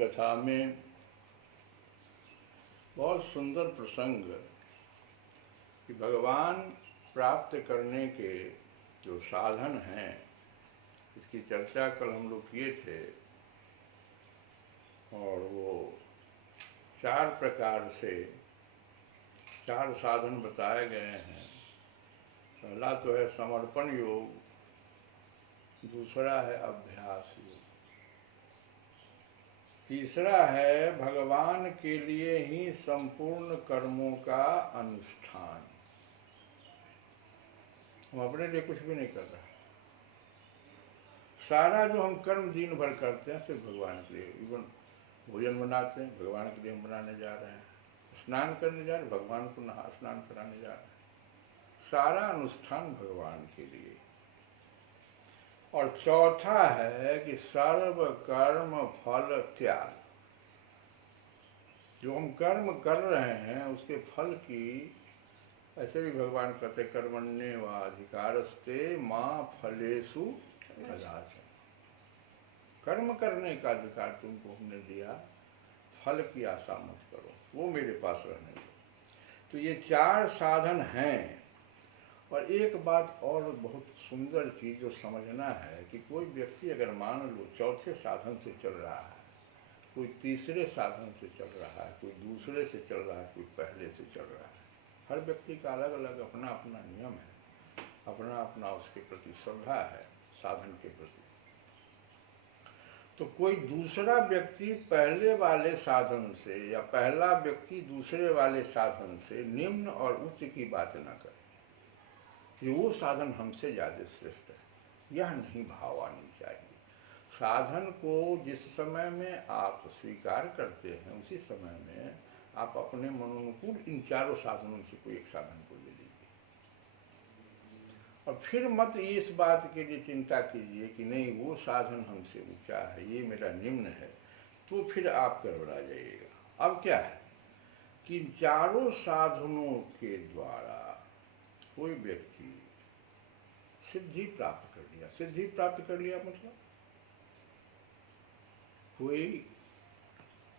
कथा में बहुत सुंदर प्रसंग कि भगवान प्राप्त करने के जो साधन हैं इसकी चर्चा कल हम लोग किए थे और वो चार 4 साधन बताए गए हैं। पहला तो है समर्पण योग, दूसरा है अभ्यास योग, तीसरा है भगवान के लिए ही संपूर्ण कर्मों का अनुष्ठान। हम अपने लिए कुछ भी नहीं कर रहे, सारा जो हम कर्म दिन भर करते हैं सिर्फ भगवान के लिए। इवन भोजन बनाते हैं, भगवान के लिए हम बनाने जा रहे हैं। स्नान करने जा रहे हैं, भगवान को नहा स्नान कराने जा रहे हैं। सारा अनुष्ठान भगवान के लिए। और चौथा है कि सर्व कर्म फल त्याग। जो हम कर्म कर रहे हैं उसके फल की, ऐसे भी भगवान कहते कर्मण्येवाधिकारस्ते मां फलेषु कदाचन। कर्म करने का अधिकार तुमको हमने दिया, फल की आशा मत करो, वो मेरे पास रहने दो। तो ये 4 साधन हैं। और एक बात और बहुत सुंदर चीज जो समझना है कि कोई व्यक्ति अगर मान लो चौथे साधन से चल रहा है, कोई तीसरे साधन से चल रहा है, कोई दूसरे से चल रहा है, कोई पहले से चल रहा है, हर व्यक्ति का अलग अलग अपना अपना नियम है, अपना अपना उसके प्रति श्रद्धा है साधन के प्रति। तो कोई दूसरा व्यक्ति पहले वाले साधन से या पहला व्यक्ति दूसरे वाले साधन से निम्न और उच्च की बात न करे कि वो साधन हमसे ज़्यादा श्रेष्ठ है, यह नहीं भाव आनी चाहिए। साधन को जिस समय में आप स्वीकार करते हैं उसी समय में आप अपने मनोनुकूल इन 4 साधनों से कोई एक साधन को ले लीजिए। और फिर मत इस बात के लिए चिंता कीजिए कि नहीं वो साधन हमसे ऊंचा है, ये मेरा निम्न है, तो फिर आप गड़बड़ा जाइएगा। अब क्या है कि इन 4 साधनों के द्वारा कोई व्यक्ति सिद्धि प्राप्त कर लिया। सिद्धि प्राप्त कर लिया मतलब कोई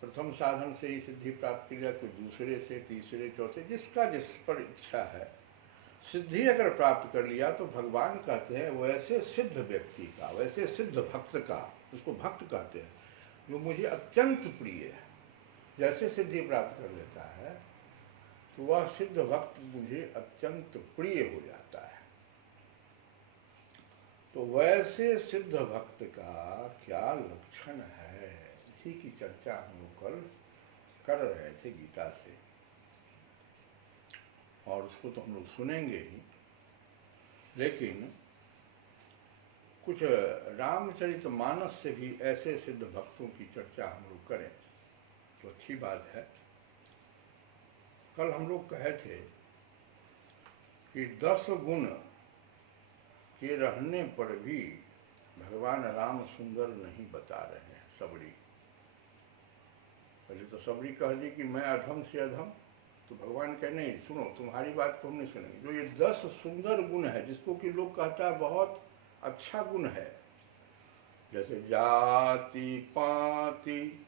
प्रथम साधन से ही सिद्धि प्राप्त कर लिया, कोई दूसरे से, तीसरे, चौथे, जिसका जिस पर इच्छा है। सिद्धि अगर प्राप्त कर लिया तो भगवान कहते हैं वैसे सिद्ध व्यक्ति का, वैसे सिद्ध भक्त का, उसको भक्त कहते हैं, जो मुझे अत्यंत प्रिय है। जैसे सिद्धि प्राप्त कर लेता है तो वह सिद्ध भक्त मुझे अत्यंत प्रिय हो जाता है। तो वैसे सिद्ध भक्त का क्या लक्षण है, इसी की चर्चा हम लोग कल कर रहे थे गीता से, और उसको तो हम लोग सुनेंगे ही, लेकिन कुछ रामचरितमानस से भी ऐसे सिद्ध भक्तों की चर्चा हम लोग करें तो अच्छी बात है। कल हम लोग कहे थे कि 10 गुण के रहने पर भी भगवान राम सुंदर नहीं बता रहे हैं। सबरी, पहले तो सबरी कह दी कि मैं अधम से अधम, तो भगवान कहे नहीं, सुनो तुम्हारी बात तो हम नहीं सुनेंगे। जो ये 10 सुंदर गुण है जिसको कि लोग कहता है बहुत अच्छा गुण है, जैसे जाति पाति।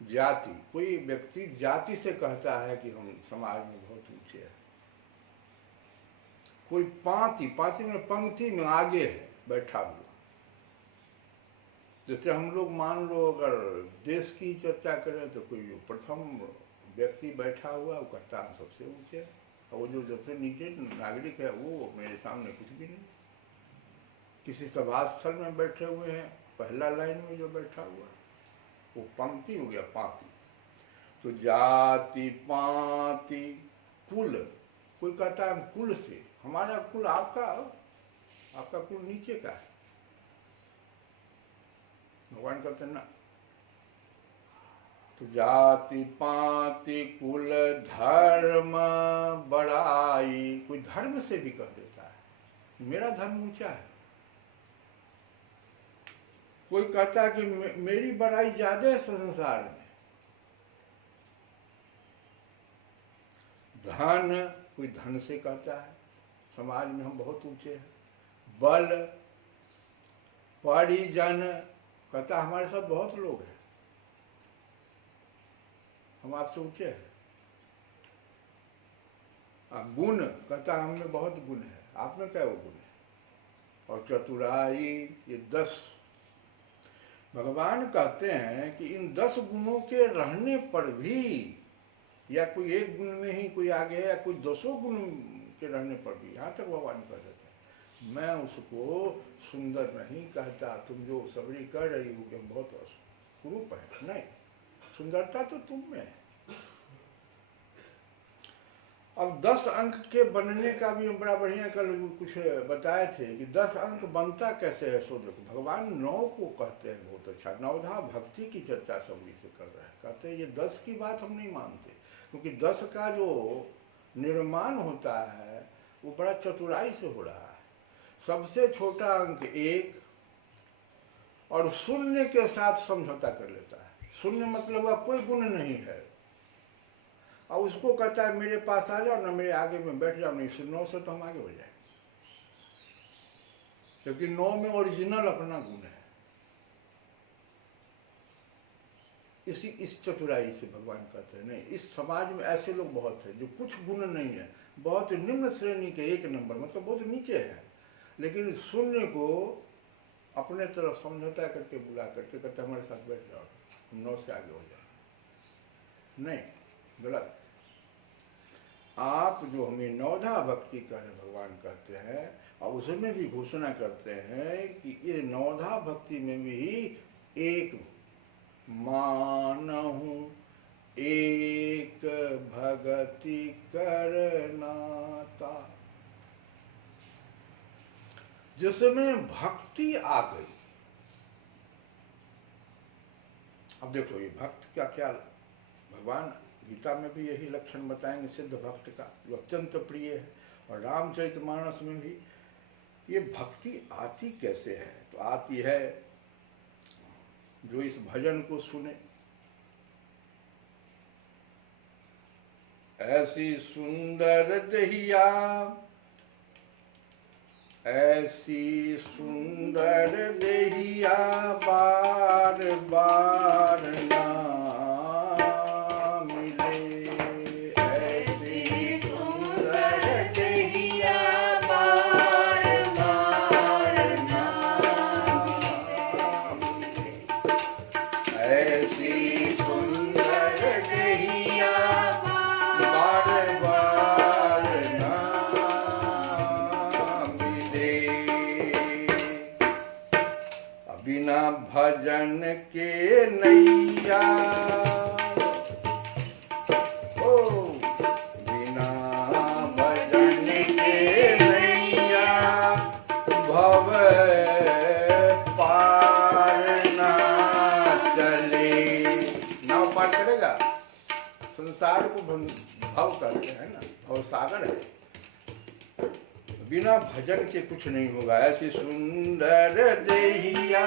जाति, कोई व्यक्ति जाति से कहता है कि हम समाज में बहुत ऊंचे हैं। कोई पाति, पाति में पंक्ति में आगे है बैठा हुआ। जैसे हम लोग मान लो अगर देश की चर्चा करें तो कोई जो प्रथम व्यक्ति बैठा हुआ वो कहता है सबसे ऊंचे, और वो जो सबसे नीचे नागरिक है वो मेरे सामने कुछ भी नहीं। किसी सभा स्थल में बैठे हुए हैं, पहला लाइन में जो बैठा हुआ वो पंक्ति हो गया, पाति। तो जाति पाति कुल, कोई कहता है हम कुल से, हमारा कुल आपका कुल नीचे का है। भगवान कहते हैं ना, तो जाति पाति कुल धर्म बड़ाई, कोई धर्म से भी कह देता है मेरा धर्म ऊंचा है। कोई कहता है कि मेरी बड़ाई ज्यादा है संसार में। धन, कोई धन से कहता है समाज में हम बहुत ऊंचे हैं। बल, परिजन, कहता हमारे साथ बहुत लोग हैं, हम आपसे ऊंचे हैं। गुण, कहता हम में बहुत गुण है, आप में क्या वो गुण है। और चतुराई, ये 10 भगवान कहते हैं कि इन 10 गुणों के रहने पर भी या कोई एक गुण में ही कोई आगे है, या कोई 200 गुण के रहने पर भी। यहाँ तक भगवान कह देते हैं मैं उसको सुंदर नहीं कहता, तुम जो सबरी कर रही हो कि बहुत कुरूप है, नहीं, सुंदरता तो तुम में है। अब 10 अंक के बनने का भी हम बड़ा बढ़िया कल कुछ बताए थे कि 10 अंक बनता कैसे है। सो देखो भगवान 9 को कहते हैं बहुत अच्छा, नवधा भक्ति की चर्चा सबरी से कर रहे हैं। कहते हैं ये 10 की बात हम नहीं मानते, क्योंकि 10 का जो निर्माण होता है वो बड़ा चतुराई से हो रहा है। सबसे छोटा अंक 1 और शून्य के साथ समझौता कर लेता है। शून्य मतलब वह कोई गुण नहीं है, और उसको कहता है मेरे पास आ जाओ ना, मेरे आगे में बैठ जाओ, नहीं 9 से तो हम आगे हो जाए, क्योंकि 9 में ओरिजिनल अपना गुण है। इस चतुराई से भगवान कहते हैं नहीं, इस समाज में ऐसे लोग बहुत हैं जो कुछ गुण नहीं है, बहुत निम्न श्रेणी के, 1 नंबर मतलब बहुत नीचे है, लेकिन शून्य को अपने तरफ समझौता करके बुला करके कहते हमारे साथ बैठ जाओ, 9 से आगे हो जाए। नहीं, गलत। आप जो हमें नवधा भक्ति करें भगवान कहते हैं, और उसमें भी घोषणा करते हैं कि ये नवधा भक्ति में भी एक मानहु एक भगति करनाता, जिसमें भक्ति आ गई। अब देखो ये भक्त का क्या, भगवान गीता में भी यही लक्षण बताएंगे सिद्ध भक्त का, जो अत्यंत प्रिय है, और रामचरितमानस में भी। ये भक्ति आती कैसे है? तो आती है जो इस भजन को सुने। ऐसी सुंदर दहिया, ऐसी सुंदर दहिया बार बार ना भजन के नैया, ओ बिना भजन के नैया भव पार ना चले। नाव पार करेगा, संसार को भव करते हैं ना, भव सागर है, बिना भजन के कुछ नहीं होगा। ऐसी सुंदर दहिया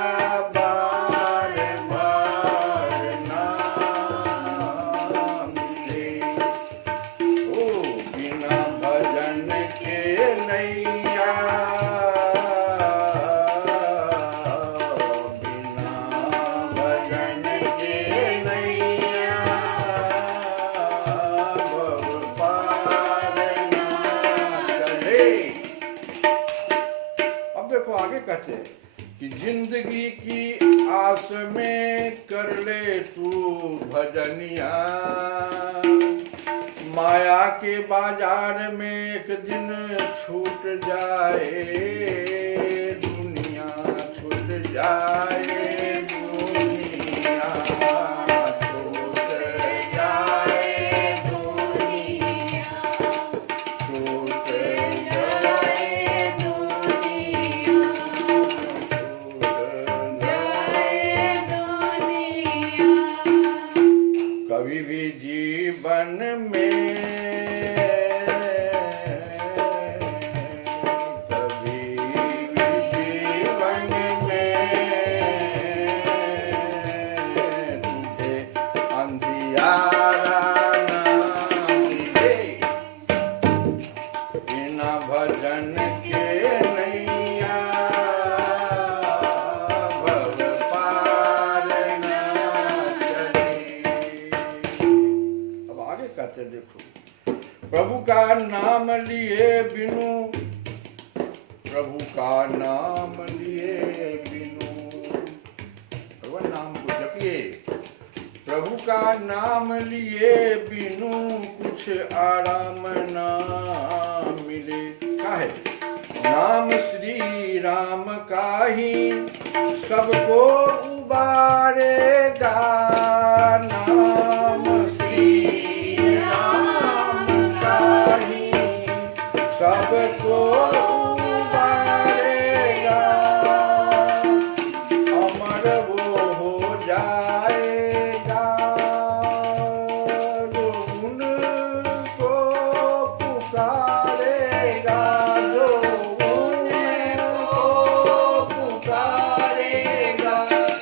बार बार ना मिले, ओ बिना भजन के नैया, बिना भजन के नैया पार ना चले। देखो आगे कहते हैं कि जिंदगी की आस में कर ले तू भजनिया, माया के बाजार में एक दिन छूट जाए दुनिया, छूट जाए दुनिया, छूट जाए दुनिया, छूट जाए कभी भी जीवन में, कभी भी जीवन में तुझे अंधियारा ना मिले, बिना भजन के नैया भव पार ना चले। अब आगे कहते देखो, प्रभु का नाम लिए बिनु, प्रभु का नाम लिए बिनु, भगवान नाम को जपिए, प्रभु का नाम लिए बिनु कुछ आराम ना मिले। काहे? नाम श्री राम का ही सबको उबारेगा। नाम श्री राम का ही सबको उबारेगा। अमर वो हो जाएगा जो उनको पुकारेगा।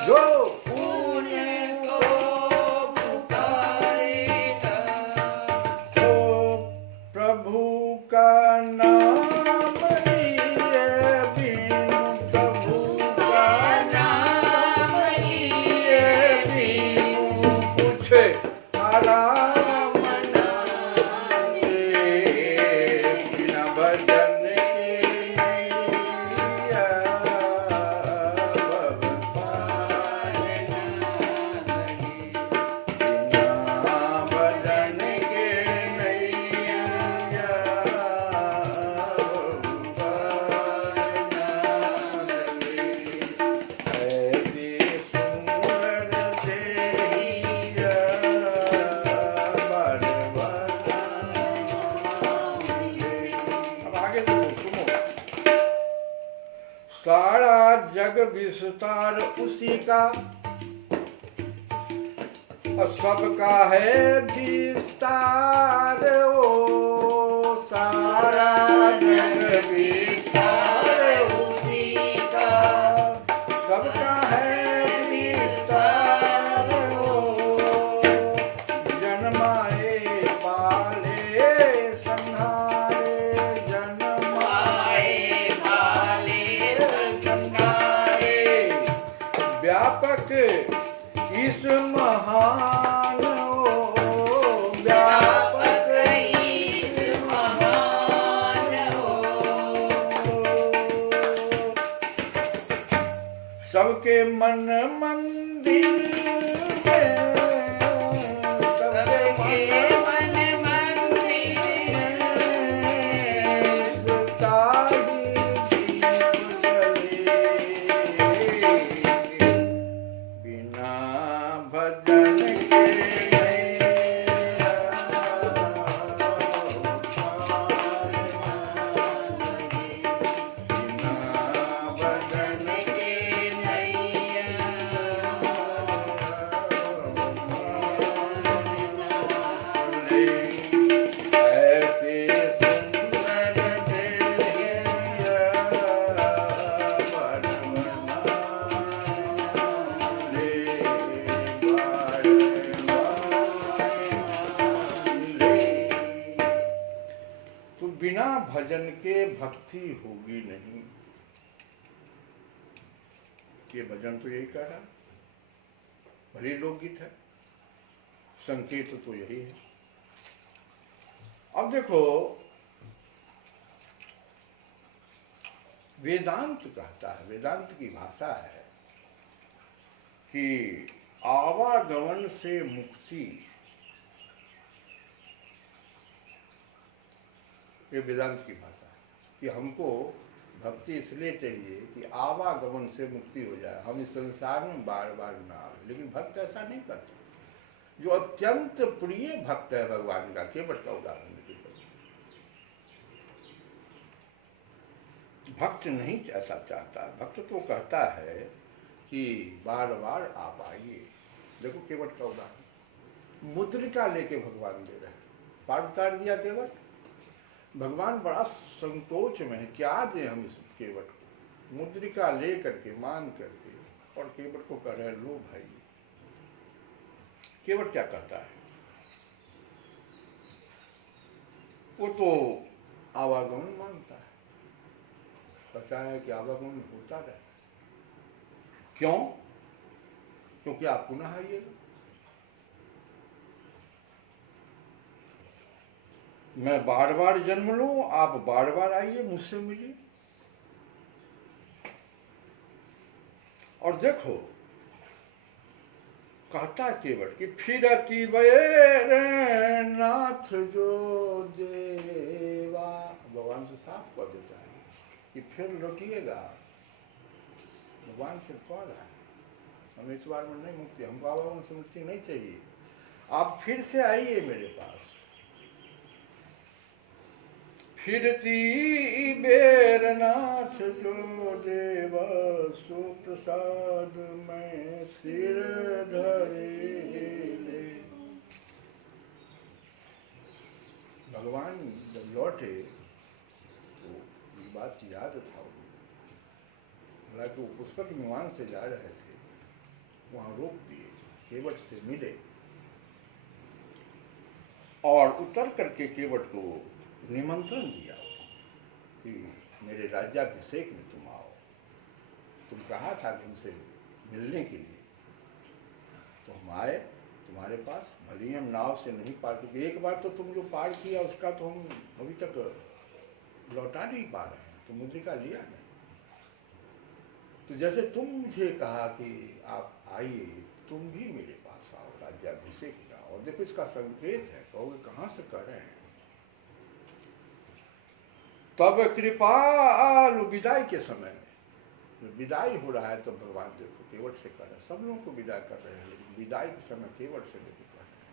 जो सारा जग विस्तार उसी का, सबका है विस्तार। ओ सारा जग विस्तार उसी का, सबका है विस्तार। ओ जन्माए पाले संहारे, जन्माए पाले संहारे, व्यापक इस महान व्यापक इस महान सबके मन मंदिर में, सबके मन मंदिर बिना भजन के बिना भजन के भक्ति होगी नहीं। ये भजन तो यही कह रहा, भली लोकगीत है, संकेत तो यही है। अब देखो, वेदांत कहता है, वेदांत की भाषा है कि आवागमन से मुक्ति, ये वेदांत की भाषा है कि हमको भक्ति इसलिए चाहिए कि आवागमन से मुक्ति हो जाए, हम इस संसार में बार बार ना आए। लेकिन भक्त ऐसा नहीं करते। जो अत्यंत प्रिय भक्त है भगवान का, केवट का उदाहरण देते, भक्त नहीं ऐसा चाहता। भक्त तो कहता है कि बार बार आप आइए। देखो केवट का उदाहरण, मुद्रिका लेके भगवान दे रहे हैं, पार उतार दिया केवट। भगवान बड़ा संकोच में है, क्या दें हम इस केवट को, मुद्रिका ले करके मांग करके, और केवट को कह रहे लो भाई। केवट क्या कहता है, वो तो आवागमन मांगता है, कहता है कि आवागमन होता रहे। क्यों? क्योंकि आप पुनः आइएगा, मैं बार बार जन्म लूं, आप बार बार आइए, मुझसे मिलिए। और देखो, कहता केवट कि फिरती बैर नाथ जो देवा, भगवान से साफ कर देता है कि फिर लौटिएगा। भगवान से कह रहा है हम इस बार में नहीं मुक्ति, हमको आवागमन से मुक्ति नहीं चाहिए, आप फिर से आइए मेरे पास। फिरती बेरनाथ जो देव सो प्रसाद में सिर धरे ले। भगवान जब लौटे तो ये बात याद था, हालांकि वो पुष्पक विमान से जा रहे थे, वहां रोक दिए, केवट से मिले और उतर करके केवट को निमंत्रण दिया कि मेरे राज्याभिषेक में तुम आओ, तुम कहा था कि हमसे मिलने के लिए, तो हम आए तुम्हारे पास। भले ही हम नाव से नहीं पार किए, एक बार तो तुम जो पार किया उसका तो हम अभी तक लौटा नहीं पा रहे हैं, तुम मुद्रिका लिया नहीं। तो जैसे तुम मुझे कहा कि आप आइए, तुम भी मेरे पास आओ, राज्याभिषेक का। और देखो इसका संकेत है, कहोगे कहाँ से कर रहे हैं। तब कृपालु विदाई के समय में, विदाई हो रहा है, तो भगवान देखो केवट से कर रहे हैं, सब लोगों को विदा कर रहे हैं, लेकिन विदाई के समय केवट से देखो कर रहे हैं।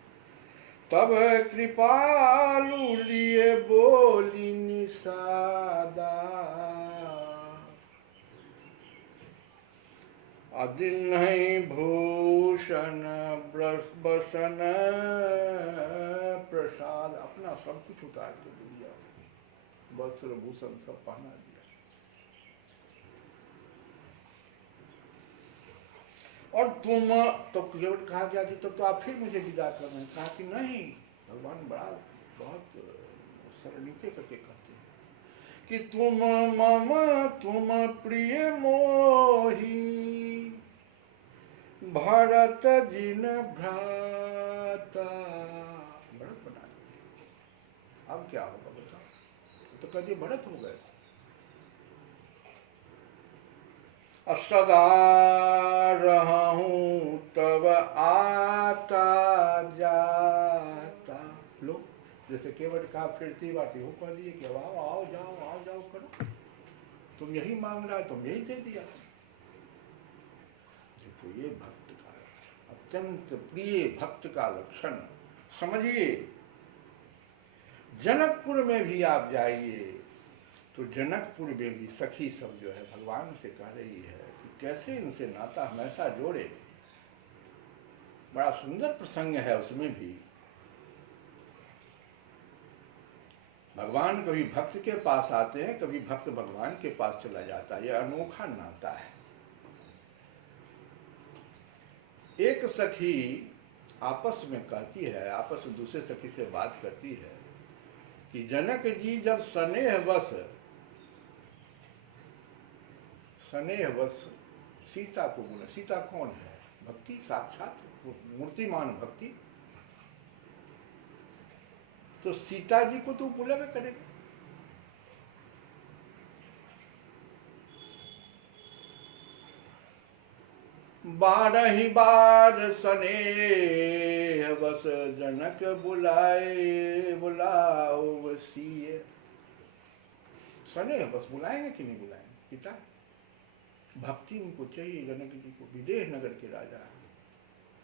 तब कृपालु लिए बोली निषादा, अदिन भूषण बसन प्रसाद, अपना सब कुछ उतार के दिया, वस्त्र भूषण सब पहना दिया। और तुम तो केवट कहा गया कि तब तो आप फिर मुझे विदा कर रहे हैं। कहा कि नहीं, भगवान बड़ा बहुत सर नीचे करके कहते हैं कि तुम मम तुम प्रिय मोही भरत जिन भ्राता। भरत बना दिया, अब क्या होगा बताओ, तो कह दिए भरत हो गए। सदा रहा हूं तब आता जाता। लो जैसे केवट कहा फिरती बाती हो, कह दिए कि अब आओ आओ जाओ करो, तुम यही मांग रहा, तुम यही दे दिया। देखो ये भक्त का अत्यंत प्रिय भक्त का लक्षण समझिए। जनकपुर में भी आप जाइए तो जनकपुर में भी सखी सब जो है भगवान से कह रही है कि कैसे इनसे नाता हमेशा जोड़े। बड़ा सुंदर प्रसंग है उसमें भी। भगवान कभी भक्त के पास आते हैं, कभी भक्त भगवान के पास चला जाता है, यह अनोखा नाता है। एक सखी आपस में कहती है, आपस में दूसरे सखी से बात करती है कि जनक जी जब स्नेहवश सीता को बोला, सीता कौन है? भक्ति, साक्षात मूर्तिमान भक्ति। तो सीता जी को तो बुलावे करेगा। बारही बार स्नेह बस जनक बुलाओ वसीय। स्नेह बस बुलाएंगे कि नहीं बुलाएंगे? पिता भक्ति उनको चाहिए। जनक जी को विदेह नगर के राजा,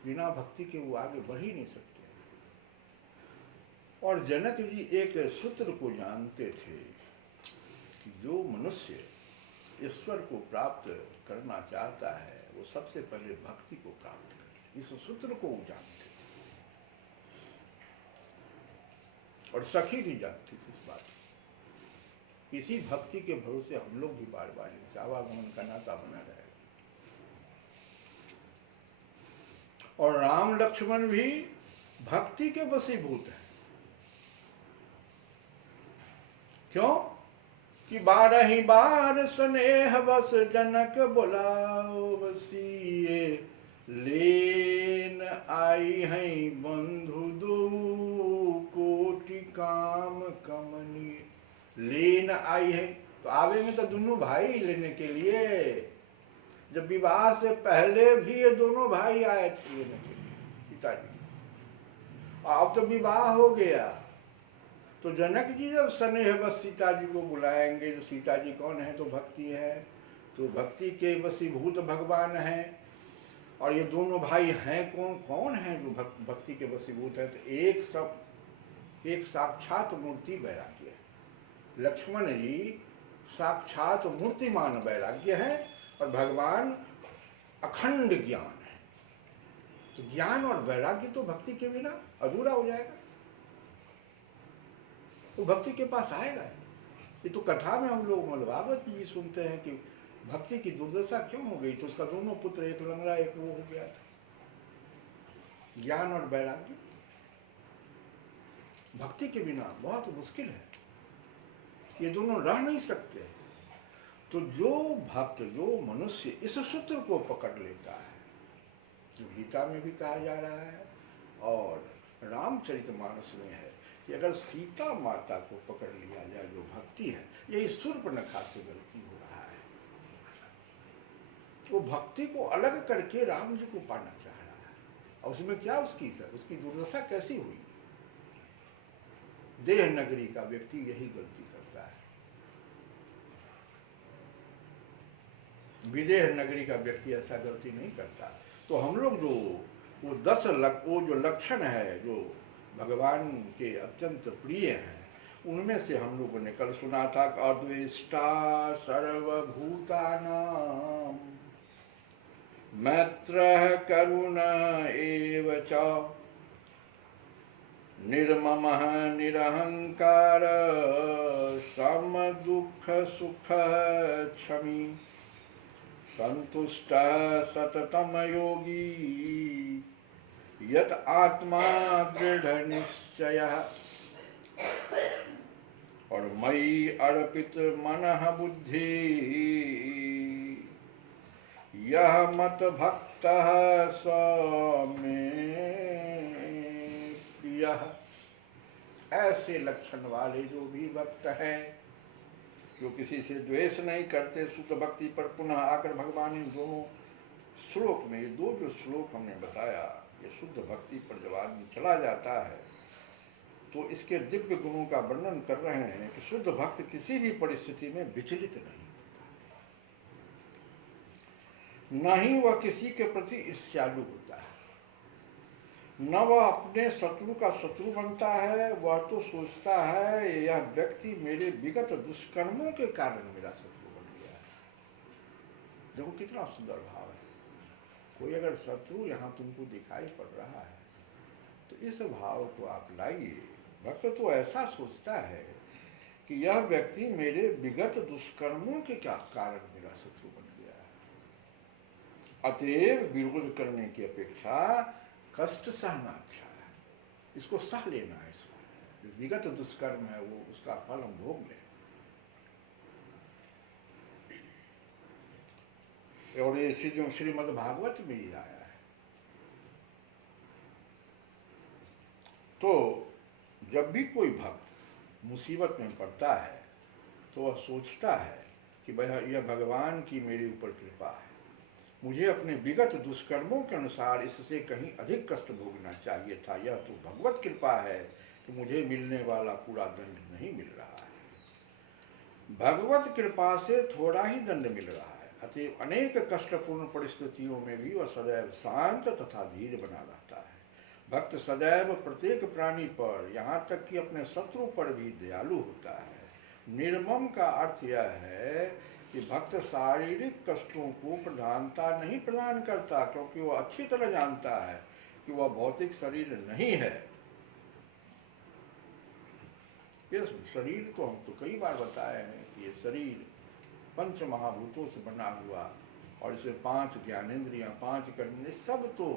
बिना भक्ति के वो आगे बढ़ ही नहीं सकते। और जनक जी एक सूत्र को जानते थे कि जो मनुष्य ईश्वर को प्राप्त करना चाहता है वो सबसे पहले भक्ति को प्राप्त करे। इस सूत्र को वो जानते थे और सखी भी जानती थी इस बात। इसी भक्ति के भरोसे हम लोग भी बार बार इनसे आवागमन का नाता बना रहेगा। और राम लक्ष्मण भी भक्ति के वशीभूत हैं। क्यों? कि बारही बार स्नेह बस जनक बुलाओ वसीए। लेन आई है बंधु दो कोटि काम कमनीय। लेन आई है तो आवे में तो दोनों भाई लेने के लिए। जब विवाह से पहले भी ये दोनों भाई आए थे लेने के लिए। सीता जी। अब तो विवाह हो गया, तो जनक जी जब स्नेह बस सीता जी को बुलाएंगे, तो सीता जी कौन है? तो भक्ति है, तो भक्ति के वशीभूत भगवान हैं। और ये दोनों भाई हैं कौन? कौन है जो भक्ति के वशीभूत है? तो एक साक्षात मूर्ति वैराग्य है। लक्ष्मण जी साक्षात मूर्तिमान वैराग्य है, और भगवान अखंड ज्ञान है। तो ज्ञान और वैराग्य तो भक्ति के बिना अधूरा हो जाएगा, तो भक्ति के पास आएगा। ये तो कथा में हम लोग भागवत में भी सुनते हैं कि भक्ति की दुर्दशा क्यों हो गई, तो उसका दोनों पुत्र, एक लंगड़ा एक वो हो गया था। ज्ञान और वैराग्य भक्ति के बिना बहुत मुश्किल है, ये दोनों रह नहीं सकते। तो जो भक्त, जो मनुष्य इस सूत्र को पकड़ लेता है, जो गीता में भी कहा जा रहा है और रामचरितमानस में है, कि अगर सीता माता को पकड़ लिया जाए, जो भक्ति है, यही शूर्पणखा से गलती हो रहा है। वो भक्ति को अलग करके राम जी को पाना चाह रहा है, और उसमें क्या उसकी दुर्दशा कैसी हुई? देह नगरी का व्यक्ति यही गलती करता है, विदेह नगरी का व्यक्ति ऐसा गलती नहीं करता। तो हम लोग जो वो जो लक्षण है, जो भगवान के अत्यंत प्रिय हैं, उनमें से हम लोगों ने कल सुना था, अद्वेष्टा सर्वभूतानां मैत्रः करुण एव च निर्ममः निरहंकार समदुःख सुख क्षमी संतुष्टः सततम योगी यत आत्मा दृढ़ निश्चयः। और मयि अर्पित मनः बुद्धि यह मत भक्तः स मे प्रियः। ऐसे लक्षण वाले जो भी भक्त हैं, जो किसी से द्वेष नहीं करते, शुद्ध भक्ति पर पुनः आकर भगवान इन दोनों श्लोक में, ये दो जो श्लोक हमने बताया, ये शुद्ध भक्ति पर जब आदमी चला जाता है तो इसके दिव्य गुणों का वर्णन कर रहे हैं कि शुद्ध भक्त किसी भी परिस्थिति में विचलित नहीं होता, न ही वह किसी के प्रति ईर्ष्यालु होता है, न वह अपने शत्रु का शत्रु बनता है। वह तो सोचता है यह व्यक्ति मेरे विगत दुष्कर्मों के कारण मेरा शत्रु बन गया है। देखो कितना सुंदर भाव है। कोई अगर शत्रु यहाँ तुमको दिखाई पड़ रहा है तो इस भाव को आप लाइए। भक्त तो ऐसा सोचता है कि यह व्यक्ति मेरे विगत दुष्कर्मों के क्या कारण मेरा शत्रु बन गया है। अतएव विरोध करने की अपेक्षा कष्ट सहना अच्छा है, इसको सह लेना है। इसका विगत दुष्कर्म है वो, उसका फल हम भोग लें। और ये जो श्रीमद् भागवत में ही आया है। तो जब भी कोई भक्त मुसीबत में पड़ता है तो वह सोचता है कि भाई यह भगवान की मेरे ऊपर कृपा है, मुझे अपने विगत दुष्कर्मों के अनुसार इससे कहीं अधिक कष्ट भोगना चाहिए था। यह तो भगवत कृपा है कि मुझे मिलने वाला पूरा दंड नहीं मिल रहा है। भगवत कृपा से थोड़ा ही दंड मिल रहा है। अतएव अनेक कष्टपूर्ण परिस्थितियों में भी वह सदैव शांत तथा धीर बना रहता है। भक्त सदैव प्रत्येक प्राणी पर, यहाँ तक कि अपने शत्रु पर भी दयालु होता है। निर्मम का अर्थ यह है कि भक्त शारीरिक कष्टों को प्रधानता नहीं प्रदान करता, क्योंकि वह अच्छी तरह जानता है कि वह भौतिक शरीर नहीं है। ये शरीर तो हम तो कई बार बताए हैं कि ये शरीर पंच महाभूतों से बना हुआ, और इसमें 5 ज्ञानेंद्रियां, 5 कर्म, सब तो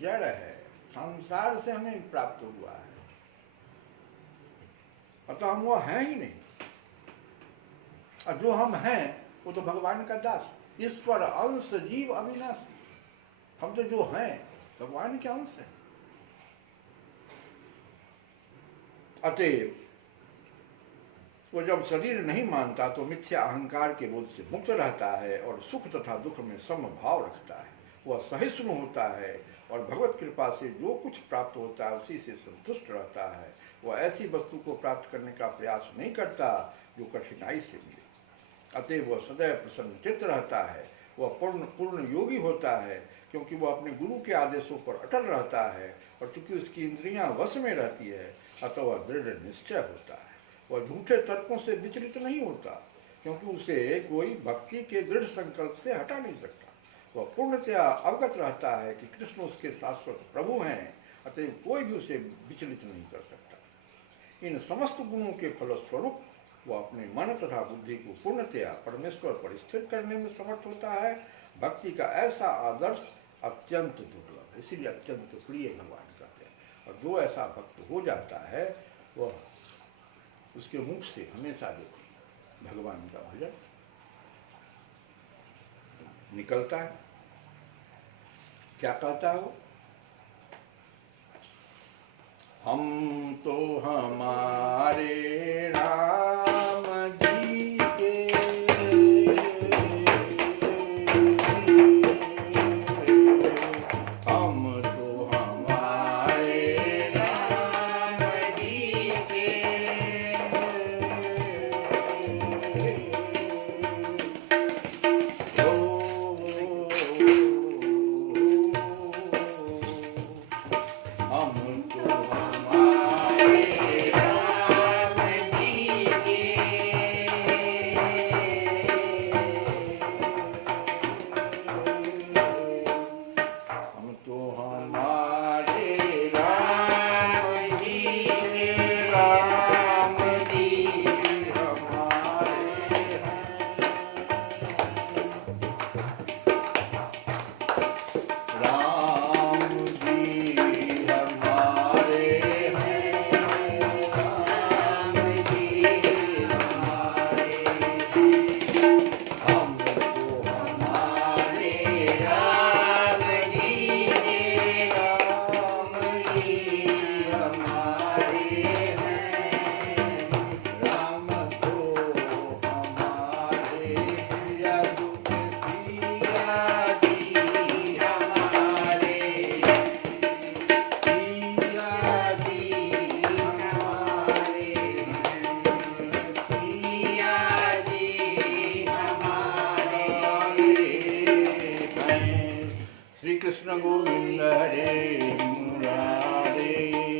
जड़ है, संसार से हमें प्राप्त हुआ है। अतः हम वो हैं ही नहीं, और जो हम हैं वो तो भगवान का दास, ईश्वर अंश जीव अविनाशी। हम तो जो हैं भगवान के अंश हैं। अतएव वो जब शरीर नहीं मानता तो मिथ्या अहंकार के बोध से मुक्त रहता है और सुख तथा दुख में समभाव रखता है। वह सहिष्णु होता है और भगवत कृपा से जो कुछ प्राप्त होता है उसी से संतुष्ट रहता है। वह ऐसी वस्तु को प्राप्त करने का प्रयास नहीं करता जो कठिनाई से मिले। अतएव वह सदैव प्रसन्नचित्त रहता है। वह पूर्ण योगी होता है क्योंकि वह अपने गुरु के आदेशों पर अटल रहता है और चूंकि उसकी इंद्रियां वश में रहती है अतः वह दृढ़ निश्चय होता है। वह झूठे तर्कों से विचलित नहीं होता क्योंकि उसे कोई भक्ति के दृढ़ संकल्प से हटा नहीं सकता। वह पूर्णतया अवगत रहता है कि कृष्ण उसके शाश्वत प्रभु हैं, अतः कोई भी उसे विचलित नहीं कर सकता। इन समस्त गुणों के फलस्वरूप वह अपने मन तथा बुद्धि को पूर्णतया परमेश्वर पर स्थिर करने में समर्थ होता है। भक्ति का ऐसा आदर्श अत्यंत दुर्लभ है, इसीलिए अत्यंत प्रिय भगवान कहते हैं। और जो ऐसा भक्त हो जाता है वह उसके मुख से हमेशा जो भगवान का भजन निकलता है। क्या कहता है वो? हम तो हमारे राम जी के, हम तो हमारे राम जी के, कृष्ण गोविंद हरे मुरारे।